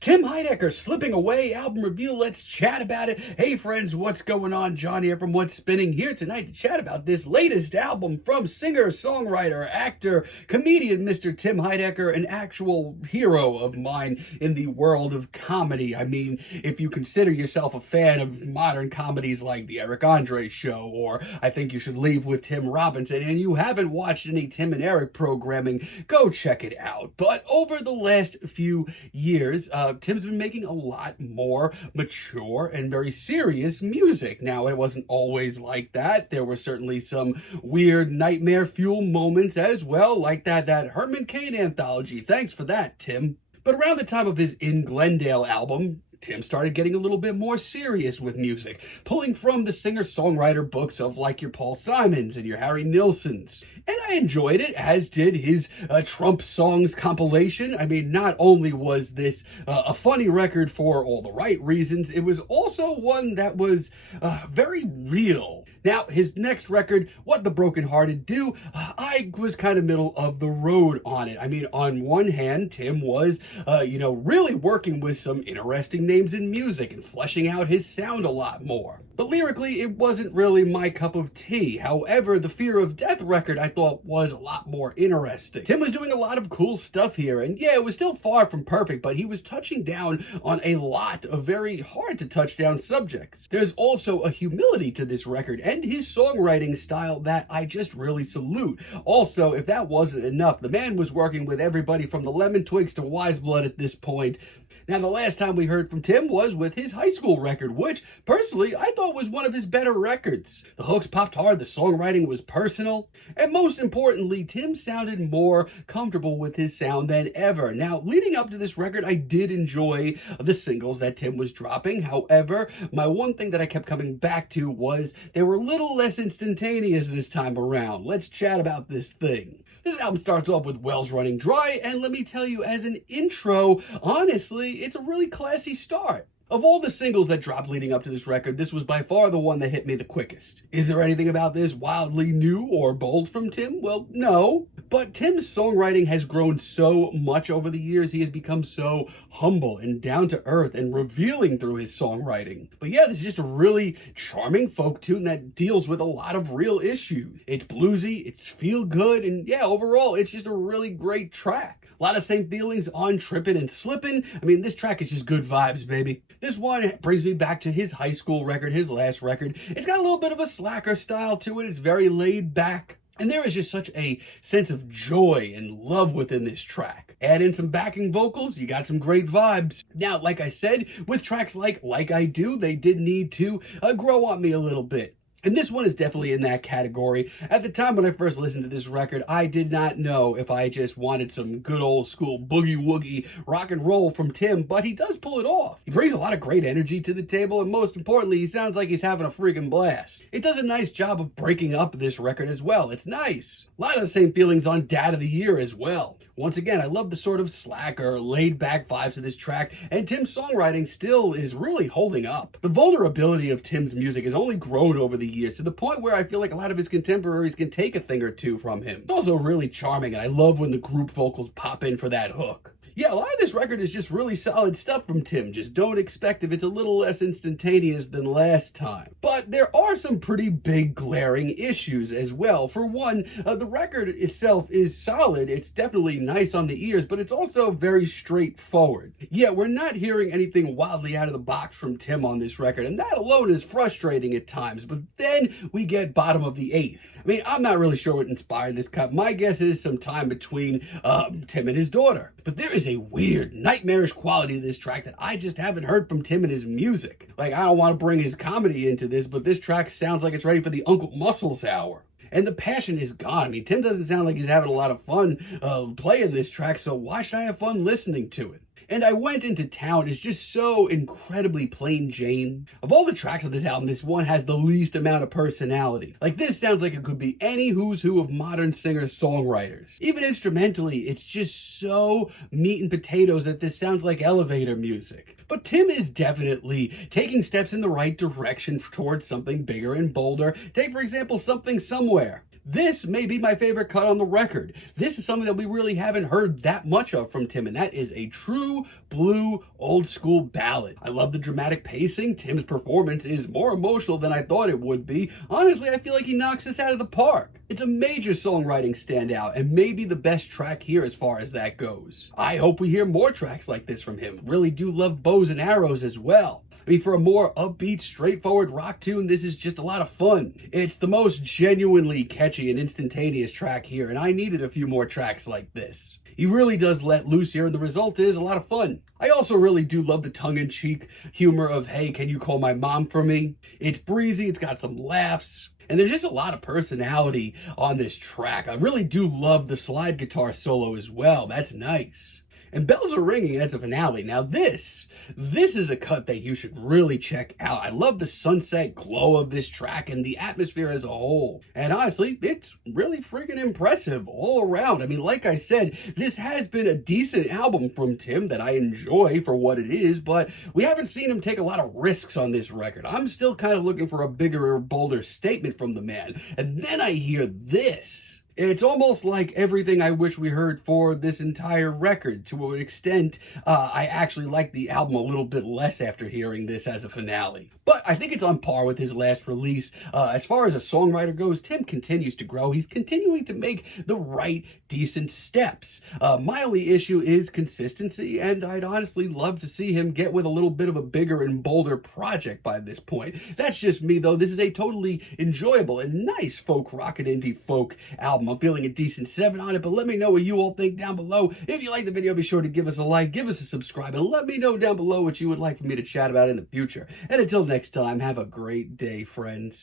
Tim Heidecker, Slipping Away album review. Let's chat about it. Hey friends, what's going on? John here from What's Spinning here tonight to chat about this latest album from singer-songwriter, actor, comedian Mr. Tim Heidecker, an actual hero of mine in the world of comedy. I mean, if you consider yourself a fan of modern comedies like The Eric Andre Show or I Think You Should Leave with Tim Robinson and you haven't watched any Tim and Eric programming, go check it out. But over the last few years, Tim's been making a lot more mature and very serious music. Now, it wasn't always like that. There were certainly some weird nightmare fuel moments as well, like that Herman Cain anthology. Thanks for that, Tim. But around the time of his In Glendale album, Tim started getting a little bit more serious with music, pulling from the singer-songwriter books of like your Paul Simons and your Harry Nilssons. And I enjoyed it, as did his Trump Songs compilation. I mean, not only was this a funny record for all the right reasons, it was also one that was very real. Now, his next record, What the Broken Hearted Do, I was kind of middle of the road on it. I mean, on one hand, Tim was, really working with some interesting names in music and fleshing out his sound a lot more. But lyrically, it wasn't really my cup of tea. However, the Fear of Death record I thought was a lot more interesting. Tim was doing a lot of cool stuff here, and yeah, it was still far from perfect, but he was touching down on a lot of very hard to touch down subjects. There's also a humility to this record and his songwriting style that I just really salute. Also, if that wasn't enough, the man was working with everybody from the Lemon Twigs to Wise Blood at this point. Now, the last time we heard from Tim was with his high school record, which, personally, I thought was one of his better records. The hooks popped hard, the songwriting was personal, and most importantly, Tim sounded more comfortable with his sound than ever. Now, leading up to this record, I did enjoy the singles that Tim was dropping. However, my one thing that I kept coming back to was they were a little less instantaneous this time around. Let's chat about this thing. This album starts off with Wells Running Dry, and let me tell you, as an intro, honestly, it's a really classy start. Of all the singles that dropped leading up to this record, this was by far the one that hit me the quickest. Is there anything about this wildly new or bold from Tim? Well, no. But Tim's songwriting has grown so much over the years. He has become so humble and down to earth and revealing through his songwriting. But yeah, this is just a really charming folk tune that deals with a lot of real issues. It's bluesy, it's feel good, and yeah, overall, it's just a really great track. A lot of same feelings on Trippin and Slippin. I mean, this track is just good vibes, baby. This one brings me back to his high school record, his last record. It's got a little bit of a slacker style to it. It's very laid back. And there is just such a sense of joy and love within this track. Add in some backing vocals, you got some great vibes. Now, like I said, with tracks like I Do, they did need to grow on me a little bit. And this one is definitely in that category. At the time when I first listened to this record, I did not know if I just wanted some good old school boogie-woogie rock and roll from Tim, but he does pull it off. He brings a lot of great energy to the table, and most importantly, he sounds like he's having a freaking blast. It does a nice job of breaking up this record as well. It's nice. A lot of the same feelings on Dad of the Year as well. Once again, I love the sort of slacker, laid-back vibes of this track, and Tim's songwriting still is really holding up. The vulnerability of Tim's music has only grown over the years, to the point where I feel like a lot of his contemporaries can take a thing or two from him. It's also really charming, and I love when the group vocals pop in for that hook. Yeah, a lot of this record is just really solid stuff from Tim. Just don't expect if it's a little less instantaneous than last time. But there are some pretty big glaring issues as well. For one, the record itself is solid. It's definitely nice on the ears, but it's also very straightforward. Yeah, we're not hearing anything wildly out of the box from Tim on this record, and that alone is frustrating at times. But then we get Bottom of the Eighth. I mean, I'm not really sure what inspired this cut. My guess is some time between Tim and his daughter. But there is a weird, nightmarish quality to this track that I just haven't heard from Tim in his music. Like, I don't want to bring his comedy into this, but this track sounds like it's ready for the Uncle Muscles hour. And the passion is gone. I mean, Tim doesn't sound like he's having a lot of fun playing this track, so why should I have fun listening to it? And I Went Into Town is just so incredibly plain Jane. Of all the tracks of this album, this one has the least amount of personality. Like, this sounds like it could be any who's who of modern singer-songwriters. Even instrumentally, it's just so meat and potatoes that this sounds like elevator music. But Tim is definitely taking steps in the right direction towards something bigger and bolder. Take, for example, Something Somewhere. This may be my favorite cut on the record. This is something that we really haven't heard that much of from Tim, and that is a true blue old school ballad. I love the dramatic pacing. Tim's performance is more emotional than I thought it would be. Honestly, I feel like he knocks this out of the park. It's a major songwriting standout and maybe the best track here as far as that goes. I hope we hear more tracks like this from him. Really do love Bows and Arrows as well. I mean, for a more upbeat, straightforward rock tune, this is just a lot of fun. It's the most genuinely catchy and instantaneous track here, and I needed a few more tracks like this. He really does let loose here, and the result is a lot of fun. I also really do love the tongue-in-cheek humor of, hey, can you call my mom for me? It's breezy, it's got some laughs. And there's just a lot of personality on this track. I really do love the slide guitar solo as well. That's nice. And bells are ringing as a finale. Now this is a cut that you should really check out. I love the sunset glow of this track and the atmosphere as a whole. And honestly, it's really freaking impressive all around. I mean, like I said, this has been a decent album from Tim that I enjoy for what it is, but we haven't seen him take a lot of risks on this record. I'm still kind of looking for a bigger or bolder statement from the man. And then I hear this. It's almost like everything I wish we heard for this entire record. To an extent, I actually like the album a little bit less after hearing this as a finale. But I think it's on par with his last release. As far as a songwriter goes, Tim continues to grow. He's continuing to make the right, decent steps. My only issue is consistency, and I'd honestly love to see him get with a little bit of a bigger and bolder project by this point. That's just me, though. This is a totally enjoyable and nice folk rock and indie folk album. I'm feeling a decent 7 on it, but let me know what you all think down below. If you like the video, be sure to give us a like, give us a subscribe, and let me know down below what you would like for me to chat about in the future. And until next time, have a great day, friends.